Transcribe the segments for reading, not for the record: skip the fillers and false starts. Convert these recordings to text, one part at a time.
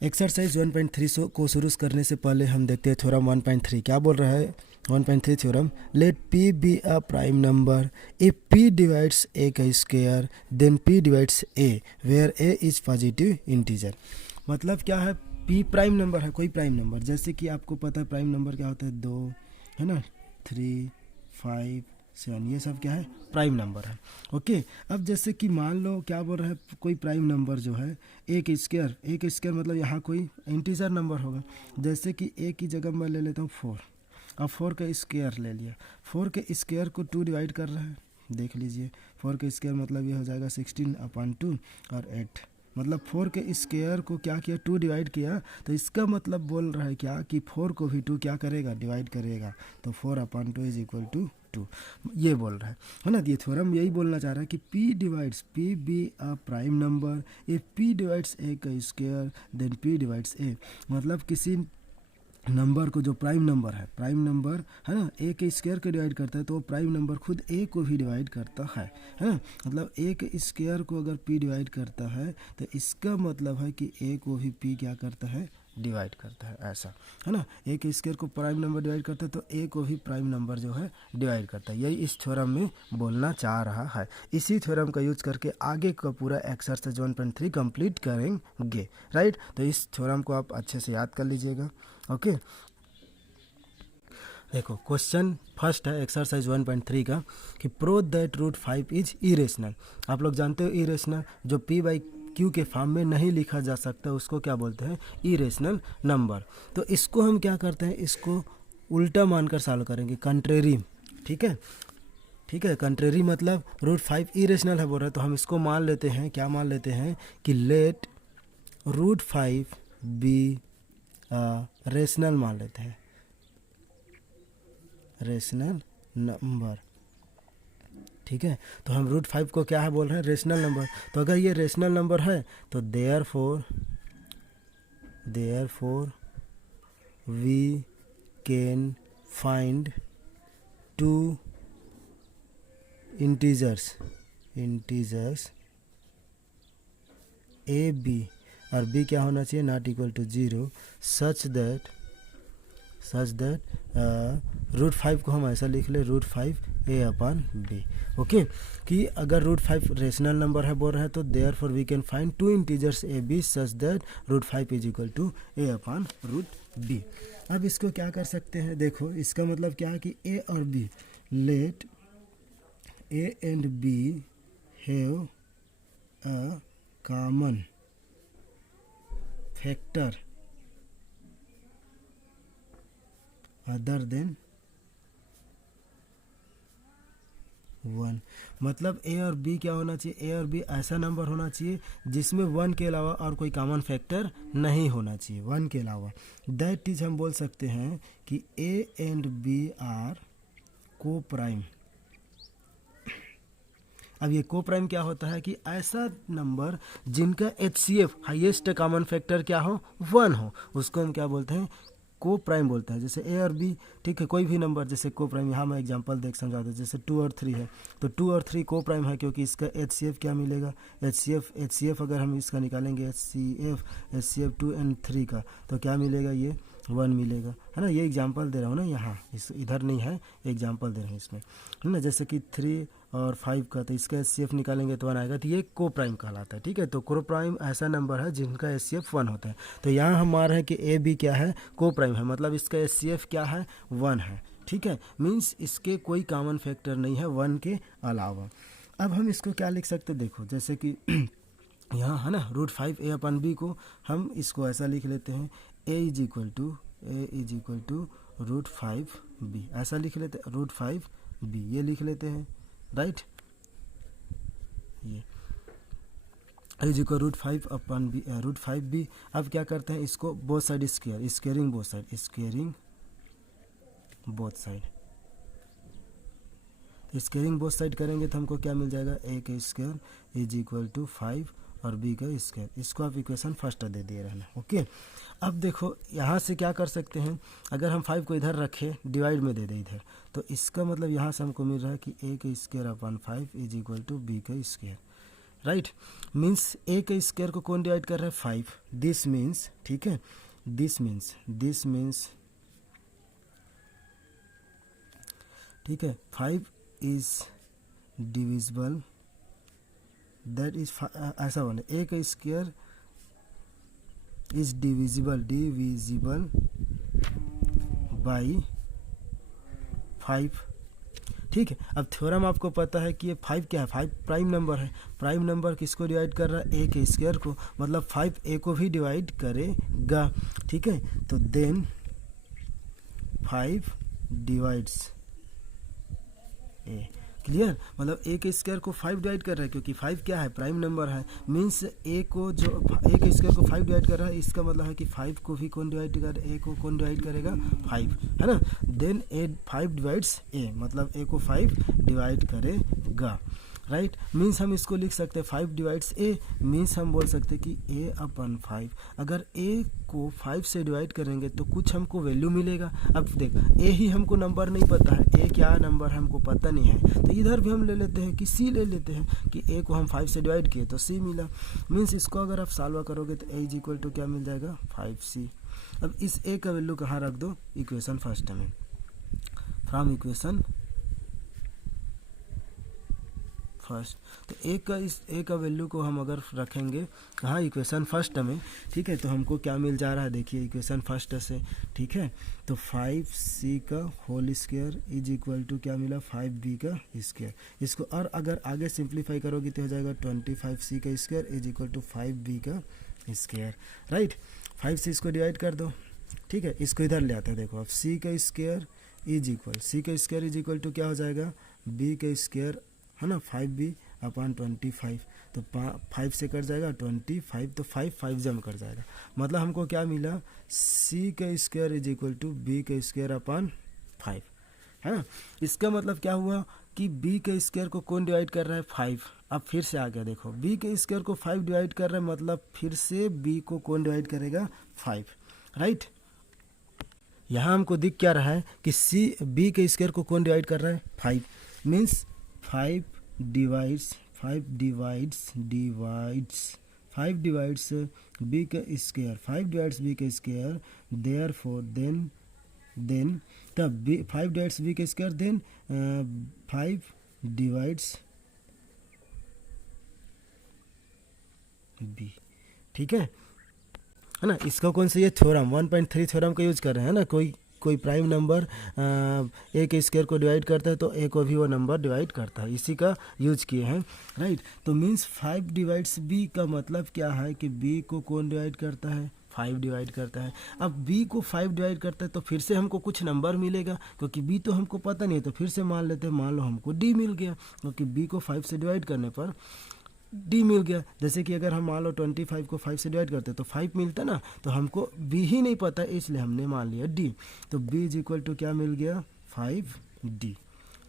Exercise 1.3 को शुरू करने से पहले हम देखते हैं थ्योरम 1.3 क्या बोल रहा है। 1.3 theorem, let p be a prime number if p divides a का square then p divides a where a is positive integer. मतलब क्या है, p प्राइम नंबर है, कोई प्राइम नंबर, जैसे कि आपको पता है प्राइम नंबर क्या होता है, 2 है ना, 3, 5, 7, ये सब क्या है, प्राइम नंबर है। ओके, अब जैसे कि मान लो क्या बोल रहा है, कोई प्राइम नंबर जो है एक स्क्वायर मतलब यहाँ कोई इंटीजर नंबर होगा। जैसे कि ए की जगह मैं ले लेता हूँ 4। अब 4 का स्क्वायर ले लिया, 4 के स्क्वायर को 2 डिवाइड कर रहा है, देख लीजिए 4 का स्क्वायर मतलब ये हो जाएगा 16/2 और 8। मतलब 4 के स्क्वायर को क्या किया, 2 डिवाइड किया, तो इसका मतलब बोल रहा है क्या कि 4 को भी 2 क्या करेगा, डिवाइड करेगा, तो 4/2 इज इक्वल टू 2, ये बोल रहा है ना। ये थ्योरम यही बोलना चाह रहा है कि p divides p be a prime number if p divides a का square then p divides a। मतलब किसी नंबर को जो प्राइम नंबर है ना, ए के स्क्वायर को डिवाइड करता है, तो वो प्राइम नंबर खुद ए को भी डिवाइड करता है ना। मतलब ए के स्क्वायर को अगर पी डिवाइड करता है तो इसका मतलब है कि ए को भी पी क्या करता है, डिवाइड करता है, ऐसा है ना। ए के स्क्वायर को प्राइम नंबर डिवाइड करता है तो ए को भी प्राइम नंबर जो है डिवाइड करता है। यही इस थ्योरम में बोलना चाह रहा है। इसी थ्योरम का यूज करके आगे का पूरा एक्सरसाइज 1.3 कंप्लीट करेंगे, राइट। तो इस थ्योरम को आप अच्छे से याद कर लीजिएगा। ओके, देखो क्वेश्चन फर्स्ट है एक्सरसाइज 1.3 का कि prove that root 5 is irrational. आप लोग जानते हो इरेशनल जो p बाई क्यू के फॉर्म में नहीं लिखा जा सकता उसको क्या बोलते हैं, इरेशनल नंबर। तो इसको हम क्या करते हैं, इसको उल्टा मानकर सॉल्व करेंगे, कंट्रेरी। ठीक है, कंट्रेरी मतलब रूट 5 इरेशनल है बोल रहा है, तो हम इसको मान लेते हैं, क्या मान लेते हैं कि लेट रूट 5 बी रेशनल मान लेते हैं, रेशनल नंबर। ठीक है, तो हम रूट 5 को क्या है बोल रहे हैं, रेशनल नंबर। तो अगर ये रेशनल नंबर है तो therefore we can find 2 integers a b, और बी क्या होना चाहिए, not equal to 0, such that root 5 को हम ऐसा लिख ले, रूट 5 a/b। ओके, कि अगर रूट 5 रेशनल नंबर है बोल रहे हैं तो therefore we can find 2 integers a b such that root 5 is equal to a/√b। अब इसको क्या कर सकते हैं, देखो इसका मतलब क्या है कि a और b, let a and b have a common factor other than 1। मतलब ए और बी क्या होना चाहिए, ए और बी ऐसा नंबर होना चाहिए जिसमें 1 के अलावा और कोई कॉमन फैक्टर नहीं होना चाहिए, 1 के अलावा। दैट इज हम बोल सकते हैं कि ए एंड बी आर को प्राइम। अब ये को प्राइम क्या होता है कि ऐसा नंबर जिनका HCF हाईएस्ट कॉमन फैक्टर क्या हो, 1 हो, उसको हम क्या बोलते हैं, को प्राइम बोलते हैं। जैसे ए और बी, ठीक है, कोई भी नंबर जैसे को प्राइम, यहाँ मैं एग्जांपल देख समझा दूँ, जैसे 2 और 3 है, तो 2 और 3 को प्राइम है क्योंकि इसका HCF क्या मिलेगा, HCF अगर हम इसका निकालेंगे HCF 2 एंड 3 का, तो क्या मिलेगा, ये 1 मिलेगा, है ना। ये एग्जांपल दे रहा हूँ ना, यहाँ इस इधर नहीं है, एग्जांपल दे रहे हैं इसमें, है ना। जैसे कि 3 और 5 का, तो इसका HCF निकालेंगे तो 1 आएगा, तो ये को प्राइम कहलाता है। ठीक है, तो को प्राइम ऐसा नंबर है जिनका HCF 1 होता है। तो यहाँ हम मान रहे हैं कि ए बी क्या है, को प्राइम है, मतलब इसका HCF क्या है, 1 है। ठीक है, मीन्स इसके कोई कॉमन फैक्टर नहीं है 1 के अलावा। अब हम इसको क्या लिख सकते, देखो जैसे कि यहाँ है ना, रूट 5 a/b को हम इसको ऐसा लिख लेते हैं, a is equal to root 5b, ऐसा लिख लेते हैं, रूट 5b ये लिख लेते हैं, राइट। ये इज इक्वल रूट 5/b। अब क्या करते हैं, इसको both side squaring both side करेंगे तो हमको क्या मिल जाएगा, a का स्क्वायर इज इक्वल टू 5 और b का स्क्वायर। इसको आप इक्वेशन फर्स्ट दे दिए रहना। ओके, अब देखो यहाँ से क्या कर सकते हैं, अगर हम 5 को इधर रखें, डिवाइड में दे दें इधर, तो इसका मतलब यहाँ से हमको मिल रहा है कि a का स्क्वायर/5 इज इक्वल टू b का स्क्वायर, राइट। मीन्स ए के स्क्वायर को कौन डिवाइड कर रहा है? 5। दिस मीन्स, ठीक है, दिस मीन्स ठीक है 5 इज डिविजिबल, दैट इज ऐसा बोले ए का स्क्वायर इज डिविजिबल बाई 5। ठीक है, अब थ्योरम आपको पता है कि ये 5 क्या है? 5 प्राइम नंबर है। प्राइम नंबर किसको डिवाइड कर रहा है? ए के स्क्वायर को, मतलब 5 ए को भी डिवाइड करेगा। ठीक है, तो देन 5 डिवाइड्स ए। क्लियर? मतलब ए के स्क्वायर को 5 डिवाइड कर रहा है, क्योंकि 5 क्या है? प्राइम नंबर है। मीन्स ए को जो ए के स्क्वायर को 5 डिवाइड कर रहा है, इसका मतलब है कि 5 को भी कौन डिवाइड कर, ए को कौन डिवाइड करेगा? 5, है ना। देन ए 5 डिवाइड्स ए, मतलब ए को 5 डिवाइड करेगा। राइट, मीन्स हम इसको लिख सकते हैं 5 डिवाइड्स ए, मीन्स हम बोल सकते हैं कि ए अपन 5। अगर ए को 5 से डिवाइड करेंगे तो कुछ हमको वैल्यू मिलेगा। अब देख, ए ही हमको नंबर नहीं पता है, ए क्या नंबर है हमको पता नहीं है, तो इधर भी हम ले लेते हैं कि सी ले लेते हैं कि ए को हम 5 से डिवाइड किए तो सी मिला। मीन्स इसको अगर आप सॉल्व करोगे तो ए इज इक्वल टू क्या मिल जाएगा? 5c। अब इस ए का वैल्यू कहाँ रख दो? इक्वेशन फर्स्ट में। फ्रॉम इक्वेशन फर्स्ट, तो ए का वैल्यू को हम अगर रखेंगे कहाँ? इक्वेशन फर्स्ट में। ठीक है, तो हमको क्या मिल जा रहा है? देखिए इक्वेशन फर्स्ट से, ठीक है, तो 5c का whole square is equal to क्या मिला? 5b का स्क्वायर। इसको और अगर आगे सिंप्लीफाई करोगे तो हो जाएगा 25c का square is equal to 5b का स्क्वायर। राइट, 5c इसको डिवाइड कर दो। ठीक है, इसको इधर ले आते हैं। देखो अब c का स्क्वायर इज इक्वल टू क्या हो जाएगा? b का स्क्वायर, है ना, 5b अपॉन 25। तो 5 से कट जाएगा 25, तो 5 जम कर जाएगा। मतलब हमको क्या मिला? c का square is equal to b का स्क्वायर अपॉन 5, है ना। इसका मतलब क्या हुआ कि b के स्क्वायर को कौन डिवाइड कर रहा है? 5। अब फिर से आ गया, देखो b के स्क्वायर को 5 डिवाइड कर रहा है, मतलब फिर से b को कौन डिवाइड करेगा? 5। राइट, यहाँ हमको दिख क्या रहा है कि b के स्क्वायर को कौन डिवाइड कर रहा है? 5। मीन्स 5 डिवाइड्स b का स्क्वायर, 5 डिवाइड्स b का स्क्वायर, देयरफॉर देन तब 5 डिवाइड्स b का स्क्वायर, देन 5 डिवाइड्स b। ठीक है ना। इसका कौन सा ये थ्योरम 1.3 थ्योरम का यूज कर रहे हैं ना। कोई प्राइम नंबर ए के स्क्वायर को डिवाइड करता है तो ए को भी वो नंबर डिवाइड करता है, इसी का यूज किए हैं। राइट, तो मीन्स 5 डिवाइड्स b का मतलब क्या है कि b को कौन डिवाइड करता है? 5 डिवाइड करता है। अब b को 5 डिवाइड करता है तो फिर से हमको कुछ नंबर मिलेगा, क्योंकि b तो हमको पता नहीं है। तो फिर से मान लेते हैं, मान लो हमको d मिल गया, क्योंकि b को 5 से डिवाइड करने पर d मिल गया। जैसे कि अगर हम मान लो 25 को 5 से डिवाइड करते तो 5 मिलता ना, तो हमको b ही नहीं पता, इसलिए हमने मान लिया d। तो b इज इक्वल टू क्या मिल गया? 5d।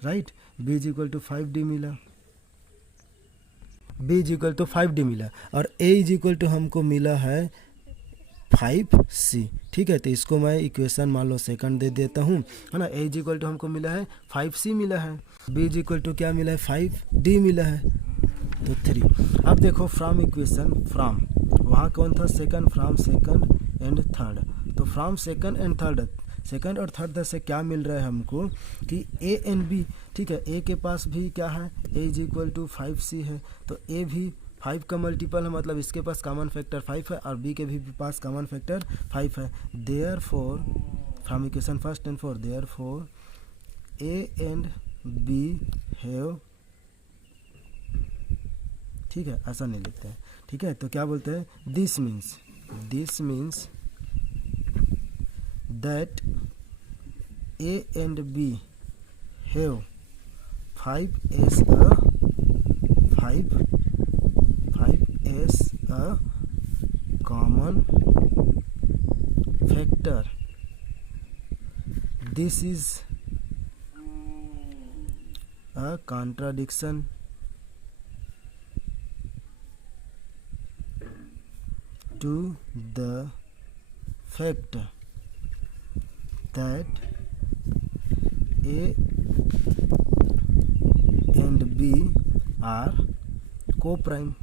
Right, b is equal to 5d मिला, b is equal to 5d मिला, और a इज इक्वल टू हमको मिला है 5c। ठीक है, तो इसको मैं इक्वेशन मान लो सेकंड दे देता हूँ, है ना। a इज इक्वल टू हमको मिला है 5c मिला है, b इज इक्वल टू क्या मिला है? 5d मिला है, तो 3। अब देखो फ्रॉम इक्वेशन, फ्रॉम वहाँ कौन था? Second, from second and third. तो from second and third, second और थर्ड से क्या मिल रहा है हमको कि a एंड b। ठीक है, a के पास भी क्या है? a is equal to 5c है, तो a भी 5 का मल्टीपल है, मतलब इसके पास कॉमन फैक्टर 5 है, और b के भी पास कॉमन फैक्टर 5 है। Therefore from equation first and four, therefore a and b have, ठीक है, ऐसा नहीं लिखते हैं। ठीक है, तो क्या बोलते हैं? This means that a and b have 5 as a common factor. This is a contradiction to the fact that a and b are co-prime.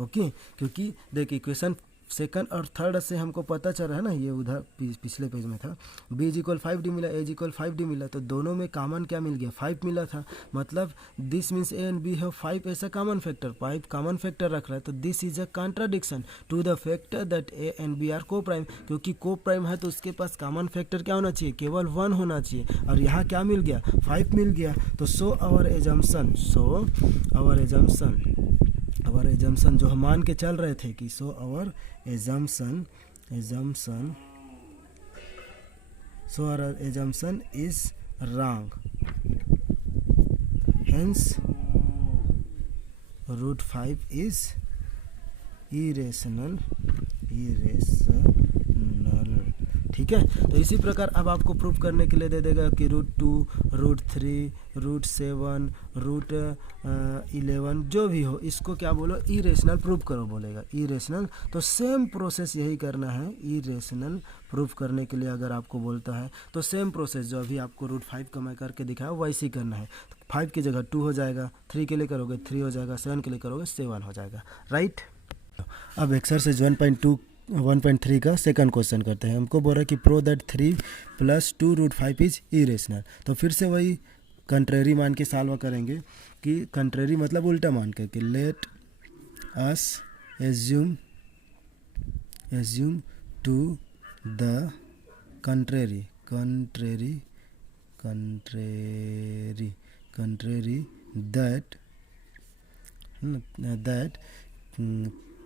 Okay, क्योंकि देख इक्वेशन सेकंड और थर्ड से हमको पता चल रहा है ना, ये उधर पिछले पेज में था, b इज इक्वल 5d मिला, a इज इक्वल 5d मिला, तो दोनों में कॉमन क्या मिल गया, 5 मिला था, मतलब this means a and b have 5 ऐसा कॉमन फैक्टर, 5 कॉमन फैक्टर रख रहा है, तो this is a contradiction to the factor that a and b are coprime, क्योंकि को प्राइम है तो उसके पास कॉमन फैक्टर क्या होना चाहिए, केवल 1 होना चाहिए, और यहाँ क्या मिल गया, 5 मिल गया, तो सो आवर एजम्पशन जो हम मान के चल रहे थे कि so our assumption is wrong, hence root 5 is irrational. ठीक है, तो इसी प्रकार अब आपको प्रूफ करने के लिए दे देगा कि √2, √3, √7, √11 जो भी हो, इसको क्या बोलो, इरेशनल प्रूफ करो बोलेगा, इरेशनल। तो सेम प्रोसेस यही करना है, इरेशनल प्रूफ करने के लिए अगर आपको बोलता है तो सेम प्रोसेस जो अभी आपको √5 का मैं करके दिखाया वैसे ही करना है। 5 की जगह 2 हो जाएगा, 3 के लिए करोगे 3 हो जाएगा, 7 के लिए करोगे 7 हो जाएगा, राइट। अब एक्सरसाइज 1.3 का सेकंड क्वेश्चन करते हैं। हमको बोल रहा है कि प्रो दैट 3 + 2 √5 इज इरेशनल। तो फिर से वही कंट्रेरी मान के सॉल्व करेंगे, कि कंट्रेरी मतलब उल्टा मान के, कि let us assume to the contrary that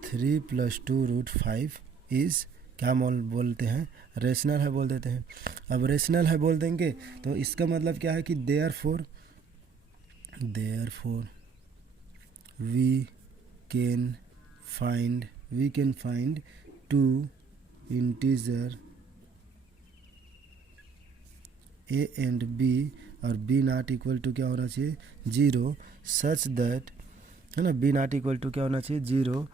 3 + 2 √5 is क्या बोलते हैं, रेशनल है बोल देते हैं। अब रेशनल है बोल देंगे तो इसका मतलब क्या है कि therefore we can find 2 integer a and b, और b नॉट इक्वल टू क्या होना चाहिए, 0, सच दैट, है ना, b नॉट इक्वल टू क्या होना चाहिए, 0,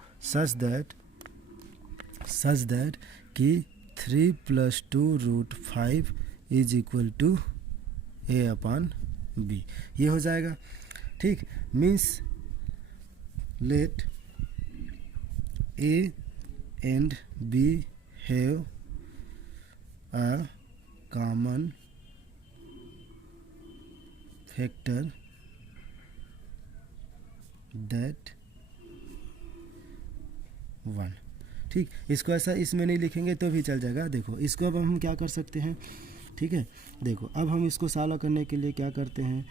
सच दैट कि 3 + 2 √5 इज इक्वल टू a/b, ये हो जाएगा। ठीक, means let a and b have a common factor that 1। ठीक, इसको ऐसा इसमें नहीं लिखेंगे तो भी चल जाएगा। देखो इसको अब हम क्या कर सकते हैं, ठीक है, देखो अब हम इसको सॉल्व करने के लिए क्या करते हैं,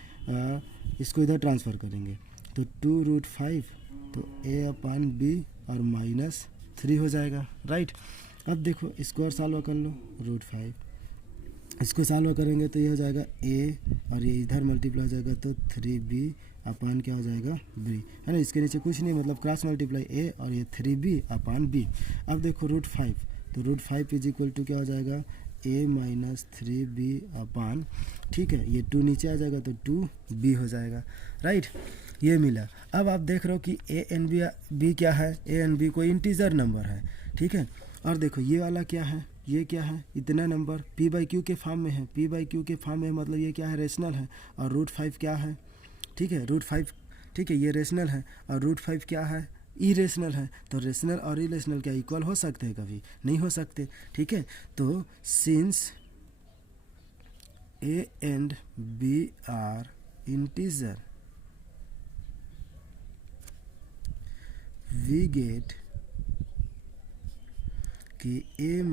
इसको इधर ट्रांसफ़र करेंगे, तो 2 √5 तो a/b और -3 हो जाएगा, राइट। अब देखो इसको और सॉल्व कर लो, √5 इसको सॉल्व करेंगे तो ये हो जाएगा a, और ये इधर मल्टीप्लाई हो जाएगा तो 3b अपान क्या हो जाएगा, b, है ना, इसके नीचे कुछ नहीं, मतलब क्रॉस मल्टीप्लाई a और ये 3b अपान b। अब देखो √5, तो √5 इज इक्वल टू क्या हो जाएगा, a - 3b अपान, ठीक है, ये 2 नीचे आ जाएगा तो 2b हो जाएगा, राइट, ये मिला। अब आप देख रहे हो कि a एंड b क्या है, a एंड b कोई इंटीजर नंबर है, ठीक है, और देखो ये वाला क्या है, ये क्या है, इतना नंबर p/q के फॉर्म में है, p/q के फॉर्म में मतलब ये क्या है, रेशनल है, और √5 क्या है, ठीक है, √5, ठीक है, ये रेशनल है, और √5 क्या है, इरेशनल है। तो रेशनल और इरेशनल क्या इक्वल हो सकते हैं, कभी नहीं हो सकते, ठीक है। तो since a and b are integer, we get कि a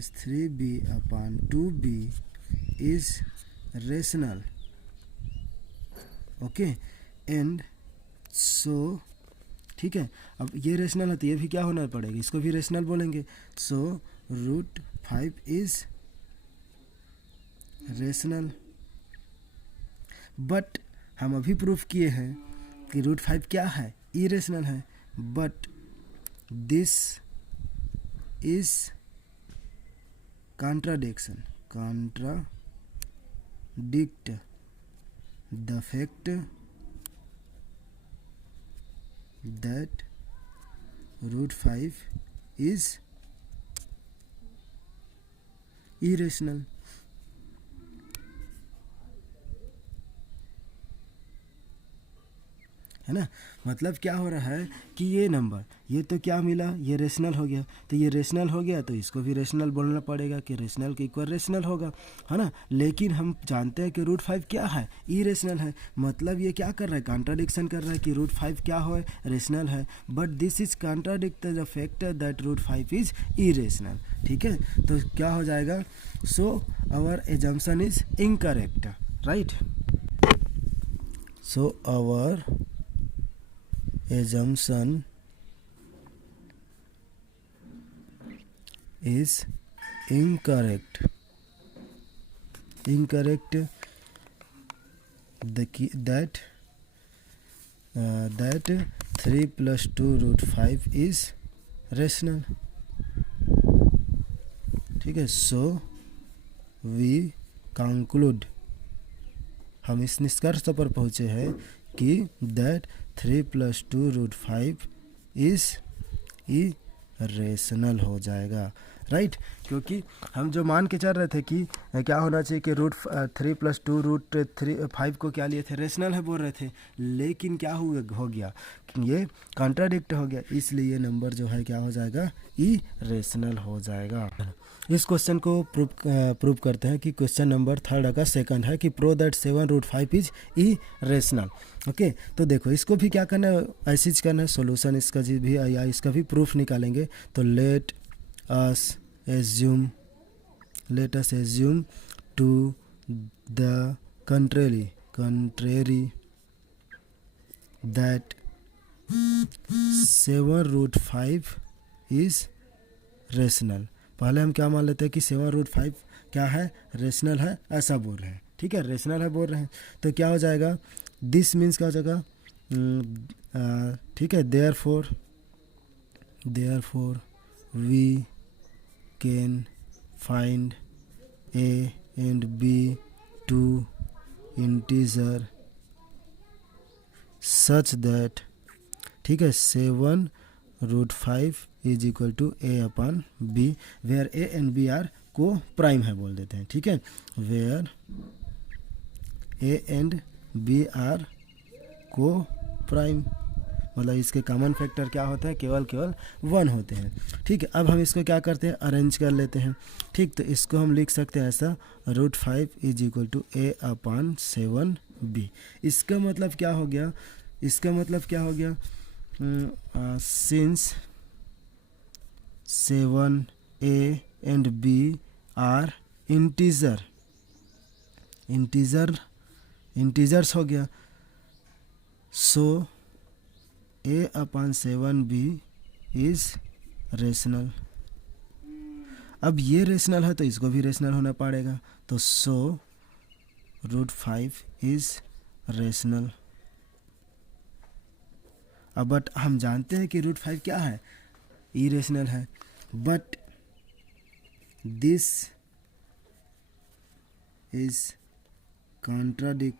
- 3b upon 2b is rational, okay, and so, ठीक है, अब ये रेशनल है तो ये भी क्या होना पड़ेगा, इसको भी रेशनल बोलेंगे, सो √5 इज रेशनल। बट हम अभी प्रूफ किए हैं कि √5 क्या है, इरेशनल है, but this is contradict the fact that √5 is irrational। है ना। मतलब क्या हो रहा है कि ये नंबर, ये तो क्या मिला, ये रेशनल हो गया, तो ये रेशनल हो गया तो इसको भी रेशनल बोलना पड़ेगा कि रेशनल के इक्वल रेशनल होगा, है ना। लेकिन हम जानते हैं कि रूट 5 क्या है, इरेशनल है। मतलब ये क्या कर रहा है, कॉन्ट्राडिक्शन कर रहा है कि रूट 5 क्या हो, रेशनल है, but this is contradict the fact that root 5 is irrational. ठीक है, तो क्या हो जाएगा, so our assumption is incorrect, right. So our assumption is incorrect that 3 plus 2 root 5 is rational। ठीक है, so we conclude, हम इस निष्कर्ष पर पहुँचे हैं कि that 3 plus 2 root 5 is irrational हो जाएगा, राइट। क्योंकि हम जो मान के चल रहे थे कि क्या होना चाहिए कि रूट 3 plus 2 root 5 को क्या लिए थे, रेशनल है बोल रहे थे, लेकिन क्या हो गया, ये कॉन्ट्राडिक्ट हो गया, इसलिए नंबर जो है क्या हो जाएगा, इरेशनल हो जाएगा। इस क्वेश्चन को प्रूव करते हैं कि क्वेश्चन नंबर 3 का सेकंड है कि pro that 7 root 5 is irrational. Okay, तो देखो इसको भी क्या करना है, ऐसे ही करना है, सॉल्यूशन इसका भी या इसका भी प्रूफ निकालेंगे। तो let us assume to the contrary that 7 root 5 is rational. पहले हम क्या मान लेते हैं कि 7 root 5 क्या है, रेशनल है, ऐसा बोल रहे हैं। ठीक है, रेशनल है बोल रहे हैं, तो क्या हो जाएगा, दिस मीन्स क्या हो जाएगा, ठीक है, therefore we can find a and b two integer such that, ठीक है, 7 root 5 is equal to a upon b, where a and b are coprime है बोल देते हैं। ठीक है, where a and b are coprime, मतलब इसके कॉमन फैक्टर क्या होते हैं, केवल 1 होते हैं। ठीक है, अब हम इसको क्या करते हैं, अरेंज कर लेते हैं। ठीक, तो इसको हम लिख सकते हैं ऐसा, root 5 is equal to a upon 7 b. इसका मतलब क्या हो गया, since 7 a and b are integers हो गया, so a upon 7 b is rational. अब ये रेशनल है तो इसको भी रेशनल होना पड़ेगा, तो सो रूट 5 इज रेशनल। अब बट हम जानते हैं कि रूट 5 क्या है, इरेशनल है, but this is contradict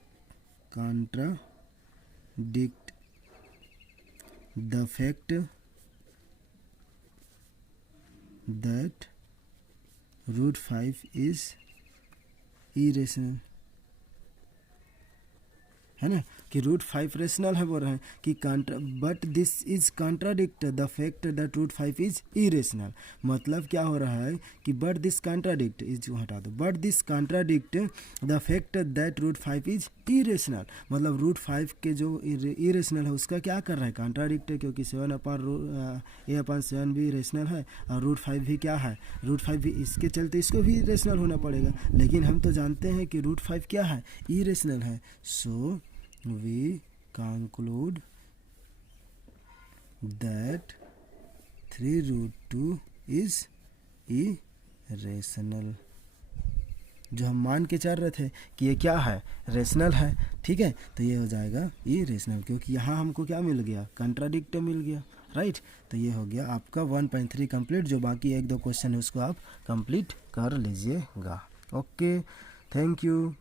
the fact that root 5 is irrational, है ना, कि रूट 5 रेशनल है बोल रहे हैं कि but this is contradict the fact that root 5 is irrational. मतलब क्या हो रहा है कि बट दिस कॉन्ट्राडिक्ट इज हटा दो, but this contradict the fact that root 5 is irrational. मतलब रूट 5 के जो इरेशनल है उसका क्या कर रहा है, कॉन्ट्राडिक्ट है, क्योंकि 7 अपॉन 7 भी रेशनल है और रूट 5 भी क्या है, रूट 5 भी, इसके चलते इसको भी रेशनल होना पड़ेगा। लेकिन हम तो जानते हैं कि रूट 5 क्या है, इरेशनल है, सो we conclude that 3 root 2 is irrational। जो हम मान के चल रहे थे कि ये क्या है, रेशनल है। ठीक है, तो ये हो जाएगा इरेशनल, क्योंकि यहाँ हमको क्या मिल गया, कॉन्ट्राडिक्ट मिल गया, राइट। तो ये हो गया आपका 1.3 कंप्लीट। जो बाकी 1-2 क्वेश्चन है उसको आप कंप्लीट कर लीजिएगा। Okay, thank you.